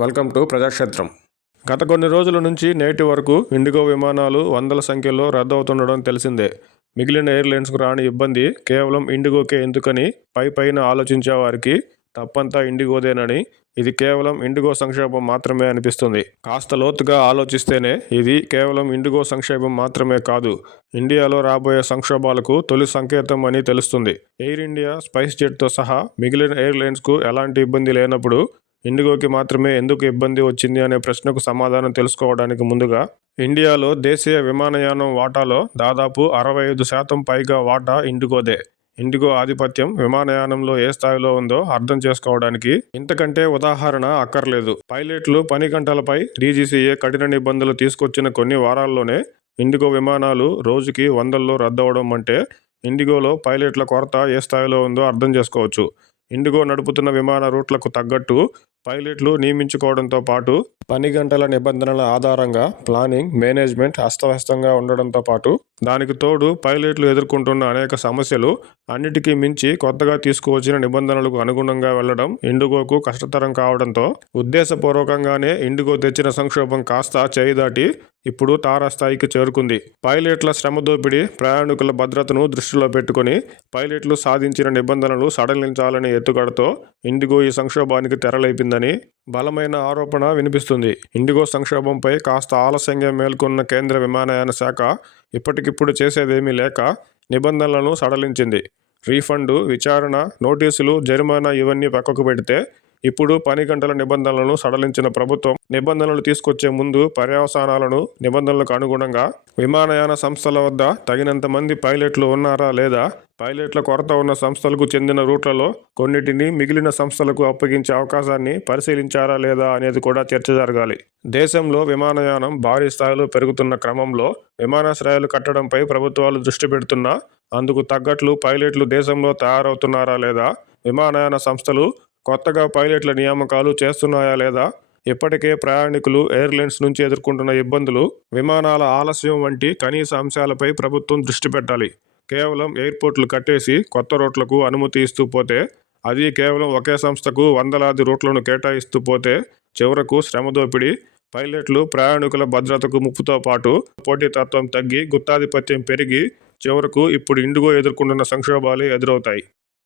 Welcome to ప్రజాక్షేత్రం. గత కొన్ని రోజుల నుంచి నేటి వరకు ఇండిగో విమానాలు వందల సంఖ్యలో రద్దవుతుండడం తెలిసిందే. మిగిలిన ఎయిర్లైన్స్కు రాని ఇబ్బంది కేవలం ఇండిగోకే ఎందుకని పై పైన ఆలోచించే వారికి తప్పంతా ఇండిగోదేనని ఇది కేవలం ఇండిగో సంక్షేపం మాత్రమే అనిపిస్తుంది. కాస్త లోతుగా ఆలోచిస్తేనే ఇది కేవలం ఇండిగో సంక్షేపం మాత్రమే కాదు ఇండియాలో రాబోయే సంక్షోభాలకు తొలి సంకేతం అని తెలుస్తుంది. ఎయిర్ ఇండియా స్పైస్ జెట్తో సహా మిగిలిన ఎయిర్లైన్స్కు ఎలాంటి ఇబ్బంది లేనప్పుడు ఇండిగోకి మాత్రమే ఎందుకు ఇబ్బంది వచ్చింది అనే ప్రశ్నకు సమాధానం తెలుసుకోవడానికి ముందుగా ఇండియాలో దేశీయ విమానయానం వాటాలో దాదాపు అరవై ఐదు శాతం పైగా వాటా ఇండిగోదే. ఇండిగో ఆధిపత్యం విమానయానంలో ఏ స్థాయిలో ఉందో అర్థం చేసుకోవడానికి ఇంతకంటే ఉదాహరణ అక్కర్లేదు. పైలట్లు పని గంటలపై డీజీసీఏ కఠిన నిబంధనలు తీసుకొచ్చిన కొన్ని వారాల్లోనే ఇండిగో విమానాలు రోజుకి వందల్లో రద్దవడం అంటే ఇండిగోలో పైలట్ల కొరత ఏ స్థాయిలో ఉందో అర్థం చేసుకోవచ్చు. ఇండిగో నడుపుతున్న విమాన రూట్లకు తగ్గట్టు పైలట్లు నియమించుకోవడంతో పాటు పని గంటల నిబంధనల ఆధారంగా ప్లానింగ్ మేనేజ్మెంట్ అస్తవ్యస్తంగా ఉండడంతో పాటు దానికి తోడు పైలట్లు ఎదుర్కొంటున్న అనేక సమస్యలు అన్నిటికీ మించి కొత్తగా తీసుకువచ్చిన నిబంధనలకు అనుగుణంగా వెళ్ళడం ఇండిగోకు కష్టతరం కావడంతో ఉద్దేశపూర్వకంగానే ఇండిగో తెచ్చిన సంక్షోభం కాస్త చేయి దాటి ఇప్పుడు తారాస్థాయికి చేరుకుంది. పైలట్ల శ్రమ దోపిడీ ప్రయాణికుల భద్రతను దృష్టిలో పెట్టుకుని పైలట్లు సాధించిన నిబంధనలు సడలించాలనే ఎత్తుగడతో ఇండిగో ఈ సంక్షోభానికి తెరలేపిందని బలమైన ఆరోపణ వినిపిస్తుంది. ఇండిగో సంక్షోభంపై కాస్త ఆలస్యంగా మేల్కొన్న కేంద్ర విమానయాన శాఖ ఇప్పటికిప్పుడు చేసేదేమీ లేక నిబంధనలను సడలించింది. రీఫండ్ విచారణ నోటీసులు జరిమానా ఇవన్నీ పక్కకు పెడితే ఇప్పుడు పని గంటల నిబంధనలను సడలించిన ప్రభుత్వం నిబంధనలు తీసుకొచ్చే ముందు పర్యవసానాలను నిబంధనలకు అనుగుణంగా విమానయాన సంస్థల వద్ద తగినంత మంది పైలట్లు ఉన్నారా లేదా? పైలట్ల కొరత ఉన్న సంస్థలకు చెందిన రూట్లలో కొన్నిటిని మిగిలిన సంస్థలకు అప్పగించే అవకాశాన్ని పరిశీలించారా లేదా అనేది కూడా చర్చ జరగాలి. దేశంలో విమానయానం భారీ స్థాయిలో పెరుగుతున్న క్రమంలో విమానాశ్రయాలు కట్టడంపై ప్రభుత్వాలు దృష్టి పెడుతున్నా అందుకు తగ్గట్లు పైలట్లు దేశంలో తయారవుతున్నారా లేదా? విమానయాన సంస్థలు కొత్తగా పైలట్ల నియామకాలు చేస్తున్నాయా లేదా? ఇప్పటికే ప్రయాణికులు ఎయిర్లైన్స్ నుంచి ఎదుర్కొంటున్న ఇబ్బందులు విమానాల ఆలస్యం వంటి కనీస అంశాలపై ప్రభుత్వం దృష్టి పెట్టాలి. కేవలం ఎయిర్పోర్ట్లు కట్టేసి కొత్త రూట్లకు అనుమతి ఇస్తూ పోతే అది కేవలం ఒకే సంస్థకు వందలాది రూట్లను కేటాయిస్తూ పోతే చివరకు శ్రమ దోపిడీ పైలట్లు ప్రయాణికుల భద్రతకు ముప్పుతో పాటు పోటీతత్వం తగ్గి గుత్తాధిపత్యం పెరిగి చివరకు ఇప్పుడు ఇండిగో ఎదుర్కొంటున్న సంక్షోభాలే ఎదురవుతాయి.